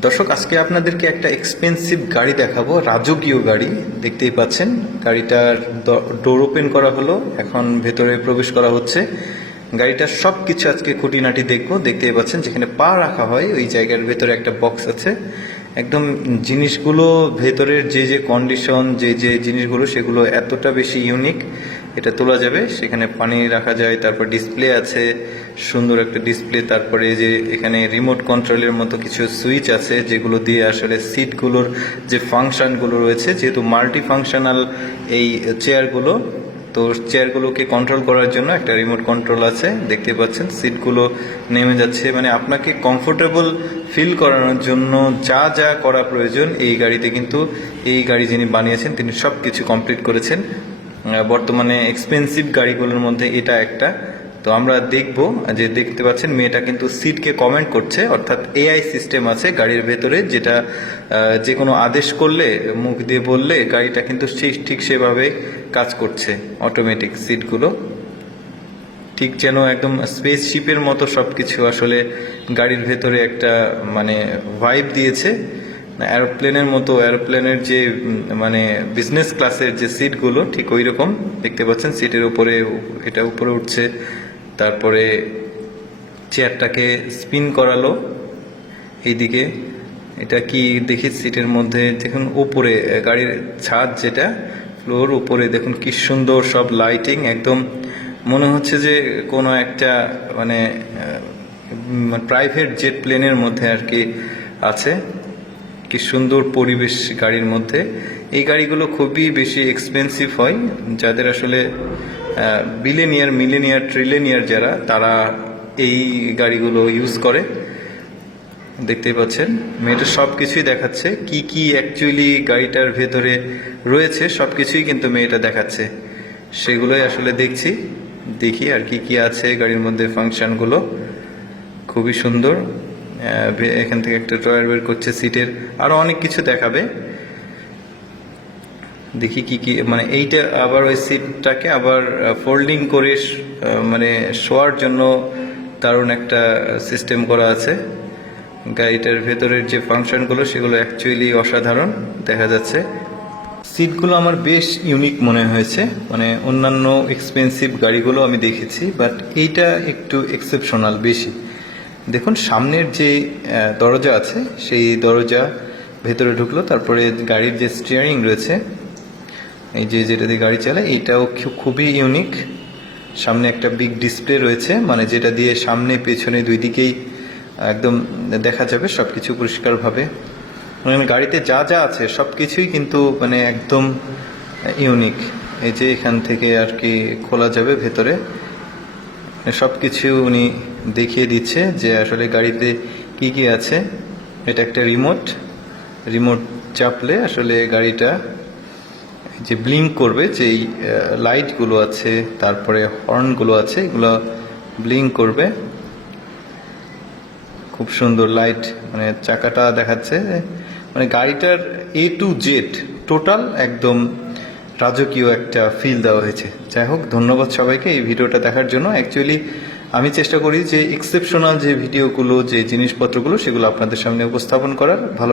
দর্শক, আজকে আপনাদেরকে একটা এক্সপেন্সিভ গাড়ি দেখাবো, রাজকীয় গাড়ি। দেখতেই পাচ্ছেন গাড়িটার ডোর ওপেন করা হলো, এখন ভেতরে প্রবেশ করা হচ্ছে। গাড়িটার সব কিছু আজকে খুঁটিনাটি দেখবো। দেখতেই পাচ্ছেন যেখানে পা রাখা হয় ওই জায়গার ভেতরে একটা বক্স আছে। একদম জিনিসগুলো ভেতরের যে যে কন্ডিশন, যে যে জিনিসগুলো সেগুলো এতটা বেশি ইউনিক। এটা তোলা যাবে, সেখানে পানি রাখা যায়, তারপর ডিসপ্লে আছে, সুন্দর একটা ডিসপ্লে। তারপরে যে এখানে রিমোট কন্ট্রোলের মতো কিছু সুইচ আছে যেগুলো দিয়ে আসলে সিটগুলোর যে ফাংশনগুলো রয়েছে, যেহেতু মাল্টি ফাংশনাল এই চেয়ারগুলো, তো চেয়ারগুলোকে কন্ট্রোল করার জন্য একটা রিমোট কন্ট্রোল আছে। দেখতে পাচ্ছেন সিটগুলো নেমে যাচ্ছে, মানে আপনাকে কমফোর্টেবল ফিল করানোর জন্য যা যা করা প্রয়োজন এই গাড়িতে কিন্তু এই গাড়ি যিনি বানিয়েছেন তিনি সব কিছু কমপ্লিট করেছেন। বর্তমানে এক্সপেন্সিভ গাড়িগুলোর মধ্যে এটা একটা। তো আমরা দেখব যে, দেখতে পাচ্ছেন মেয়েটা কিন্তু সিটকে কমেন্ট করছে, অর্থাৎ এআই সিস্টেম আছে গাড়ির ভেতরে, যেটা যে কোনো আদেশ করলে, মুখ দিয়ে বললে গাড়িটা কিন্তু ঠিক সেভাবে কাজ করছে। অটোমেটিক সিটগুলো ঠিক যেন একদম স্পেসশিপের মতো সব কিছু আসলে গাড়ির ভেতরে একটা মানে ভাইব দিয়েছে। এরোপ্লেনের মতো, এরোপ্লেনের যে মানে বিজনেস ক্লাসের যে সিটগুলো ঠিক ওই রকম। দেখতে পাচ্ছেন সিটের উপরে, এটা উপরে উঠছে, তারপরে চেয়ারটাকে স্পিন করালো এইদিকে। এটা কি দেখি সিটের মধ্যে দেখুন, উপরে গাড়ির ছাদ যেটা ফ্লোর, উপরে দেখুন কি সুন্দর সব লাইটিং। একদম মনে হচ্ছে যে কোনো একটা মানে প্রাইভেট জেট প্লেনের মধ্যে আর কি আছে। কি সুন্দর পরিবেশ গাড়ির মধ্যে। এই গাড়িগুলো খুবই বেশি এক্সপেন্সিভ হয়, যাদের আসলে মিলেনিয়ার ট্রিলিনিয়ার যারা, তারা এই গাড়িগুলো ইউজ করে। দেখতেই পাচ্ছেন মেয়েটা সব কিছুই দেখাচ্ছে, কি কি অ্যাকচুয়ালি গাড়িটার ভেতরে রয়েছে সব কিছুই কিন্তু মেয়েটা দেখাচ্ছে। সেগুলোই আসলে দেখি আর কি কি আছে গাড়ির মধ্যে। ফাংশনগুলো খুবই সুন্দর। এখান থেকে একটা ড্রয়ার বের করছে সিটের, আরো অনেক কিছু দেখাবে। দেখি কি কি, মানে এইটা আবার ওই সিটটাকে আবার ফোল্ডিং করে মানে শোয়ার জন্য দারুণ একটা সিস্টেম করা আছে। গাড়িটার ভেতরের যে ফাংশনগুলো সেগুলো অ্যাকচুয়ালি অসাধারণ দেখা যাচ্ছে। সিটগুলো আমার বেশ ইউনিক মনে হয়েছে, মানে অন্যান্য এক্সপেন্সিভ গাড়িগুলো আমি দেখেছি, বাট এইটা একটু এক্সেপশনাল বেশি। দেখুন সামনের যে দরজা আছে সেই দরজা ভেতরে ঢুকলো, তারপরে গাড়ির যে স্টিয়ারিং রয়েছে, এই যে যেটা দিয়ে গাড়ি চালায়, এইটাও খুবই ইউনিক। সামনে একটা বিগ ডিসপ্লে রয়েছে, মানে যেটা দিয়ে সামনে পেছনে দুই দিকেই একদম দেখা যাবে সবকিছু পরিষ্কারভাবে। মানে গাড়িতে যা যা আছে সব কিছুই কিন্তু মানে একদম ইউনিক। এই যে এখান থেকে আর কি খোলা যাবে ভেতরে, সব কিছু উনি দেখিয়ে দিচ্ছে যে আসলে গাড়িতে কি কি আছে। এটা একটা রিমোট চাপলে আসলে গাড়িটা যে ব্লিঙ্ক করবে, যেই লাইটগুলো আছে তারপরে হর্নগুলো আছে এগুলো ব্লিঙ্ক করবে। খুব সুন্দর লাইট, মানে চাকাটা দেখাচ্ছে, মানে গাড়িটার A to Z টোটাল একদম রাজকীয় একটা ফিল দেওয়া হয়েছে। যাই হোক, ধন্যবাদ সবাইকে এই ভিডিওটা দেখার জন্য। অ্যাকচুয়ালি আমি চেষ্টা করি যে এক্সেপশনাল যে ভিডিওগুলো, যে জিনিসপত্রগুলো সেগুলো আপনাদের সামনে উপস্থাপন করার। ভালো